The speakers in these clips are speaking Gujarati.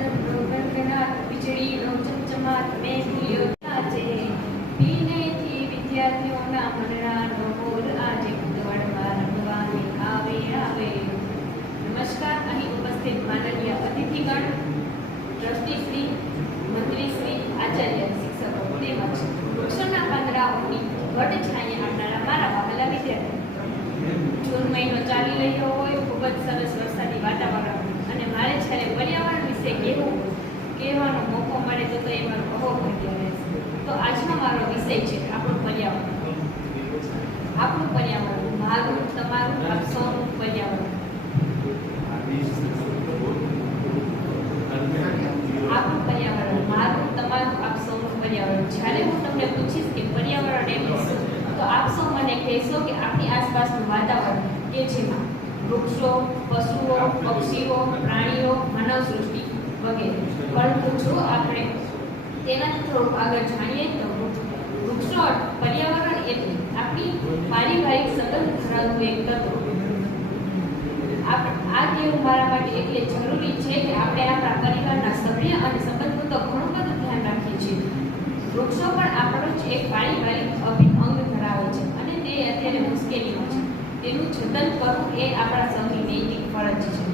ગણગણાટ વીજળીનો ચમચમાટ મેઘીઓ આજે ભીનેથી વિદ્યાર્થીઓના મનડાનો બોલ આજે ઉદવડમાં રંગવાની આવે આવે. નમસ્કાર. અહીં ઉપસ્થિત માનનીય અતિથિગણ, ટ્રસ્ટીશ્રી, મંત્રીશ્રી, આચાર્ય, શિક્ષકો તેમજ વૃક્ષોના પાંદડાઓની ઘટ છાંયે આવનારા મારા વહાલા વિદ્યાર્થીઓ, જૂન મહિનો ચાલી રહ્યો હોય, ખૂબ જ સરસ વરસાદી વાતાવરણ, અને મારે જ્યારે પર્યાવરણ વિશે કહેવાનો મોકો મળે તો એ મારો અહોભાગ્ય રહેશે. તો આજનો મારો વિષય છે આપણું પર્યાવરણ. આપણું પર્યાવરણ, મારું, તમારું, આપ સૌનું પર્યાવરણ. આપણું પર્યાવરણ, મારું, તમારું, આપ સૌનું પર્યાવરણ. જ્યારે હું તમને પૂછીશ કે પર્યાવરણ એટલે શું, તો આપ સૌ મને કહેશો કે આપણી આસપાસનું વાતાવરણ કે જેમાં વૃક્ષો, પશુઓ, પક્ષીઓ, પ્રાણીઓ, માનવ સૃષ્ટિ વગેરે. પરંતુ જો આપણે તેનાથી થોડું આગળ જાણીએ તો વૃક્ષો, પર્યાવરણ એટલે આપણી પારિવારિક સંબંધ ધરાવતું એક તત્વ. આ કહેવું મારા માટે એટલે જરૂરી છે કે આપણે આપણા પરિવારના સભ્ય અને સંબંધો તો ઘણું બધું ધ્યાન રાખીએ છીએ. વૃક્ષો પણ આપણો જ એક પારિવારિક અભિન્ન અંગ ધરાવે છે અને તે અત્યારે મુશ્કેલીમાં છે. તેનું જતન કરવું એ આપણા સૌની નૈતિક ફરજ છે.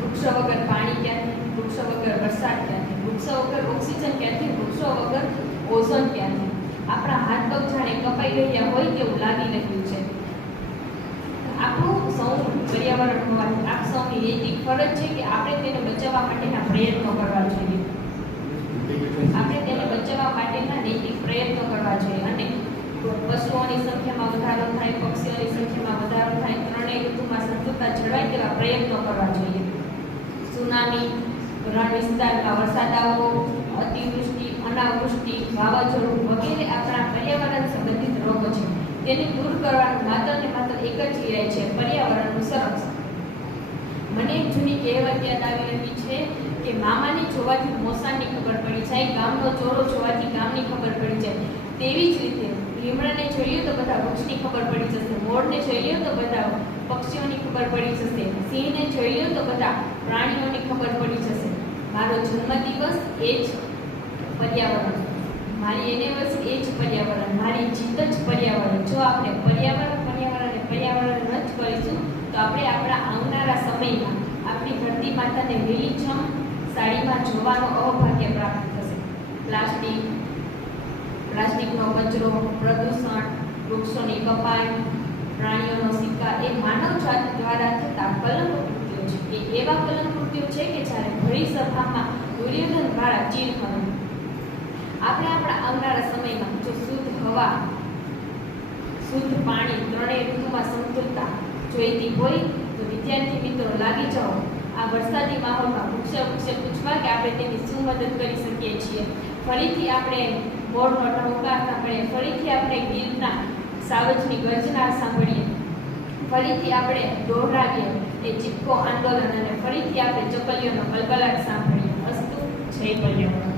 વૃક્ષો વગર પાણી ક્યાંથી, વૃક્ષો વગર વરસાદ ક્યાંથી, વૃક્ષો વગર ઓક્સિજન ક્યાંથી, વૃક્ષો વગર ઓઝોન ક્યાંથી. આપણા હાથ પગ જાણે કપાઈ રહ્યા હોય તેવું લાગી રહ્યું છે. આપણું સૌનું પર્યાવરણ હોવાથી આપ સૌની નૈતિક ફરજ છે કે આપણે તેને બચાવવા માટેના પ્રયત્નો કરવા જોઈએ. આપણે તેને બચાવવા માટેના નૈતિક પ્રયત્નો કરવા જોઈએ અને પશુઓની સંખ્યામાં વધારો થાય, પક્ષીઓની સંખ્યામાં વધારો થાય, ત્રણેય ઋતુમાં સંતુલતા જળવાય તેવા પ્રયત્નો કરવા જોઈએ. સુનામી, રણ વિસ્તારમાં વરસાદ આવવો, અતિવૃષ્ટિ, અનાવૃષ્ટિ, વાવાઝોડું વગેરે આપણા પર્યાવરણ સંબંધિત રોગો છે. તેને દૂર કરવાનું માત્ર ને માત્ર એક જ ધ્યેય છે, પર્યાવરણનું સંરક્ષણ. મને એક જૂની કહેવત યાદ આવી રહી છે કે મામાને જોવાથી મોસાળની ખબર પડી જાય, ગામનો ચોરો જોવાથી ગામની ખબર પડી જાય. તેવી જ રીતે લીમડાને જોઈ લ્યો તો બધા વૃક્ષની ખબર પડી જશે, મોરને જોઈ લ્યો તો બધા પક્ષીઓની ખબર પડી જશે, સિંહને જોઈ લ્યો તો બધા પ્રાણીઓની ખબર પડી જશે. મારો જન્મદિવસ એ જ પર્યાવરણ, મારી એનિવર્સરી એ જ પર્યાવરણ, મારી જીત જ પર્યાવરણ. જો આપણે પર્યાવરણ જ કરીશું તો આપણે આપણા આવનારા સમયમાં આપણી ધરતી માતાને લીલીછમ સાડીમાં જોવાનો અહોભાગ્ય પ્રાપ્ત થશે. પ્લાસ્ટિકનો કચરો, પ્રદૂષણ, વૃક્ષોની કપાઈ, પ્રાણીઓનો શિકાર એ માનવજાત દ્વારા થતા કલંક કૃત્યો છે. એ એવા કલંક કૃત્યો છે કે જ્યારે ઘણી સભામાં દુર્યોધન દ્વારા ચીર થયું. આપણે આપણા આવનારા સમયમાં જો શુદ્ધ હવા, શુદ્ધ પાણી, ત્રણેય ઋતુમાં સંતુલતા જોઈતી હોય તો વિદ્યાર્થી મિત્રો લાગી જાઓ આ વરસાદી માહોલમાં વૃક્ષે પૂછવા કે આપણે તેની શું મદદ કરી શકીએ છીએ. ફરીથી આપણે બોર્ડનો ટહુકાર સાંભળીએ, ફરીથી આપણે ગીરના સાવજની ગર્જના સાંભળીએ, ફરીથી આપણે દોહરાવીએ એ ચિપકો આંદોલન અને ફરીથી આપણે ચકલીઓનો કલકલાટ સાંભળીએ. અસ્તુ. જય પર્યાવરણ.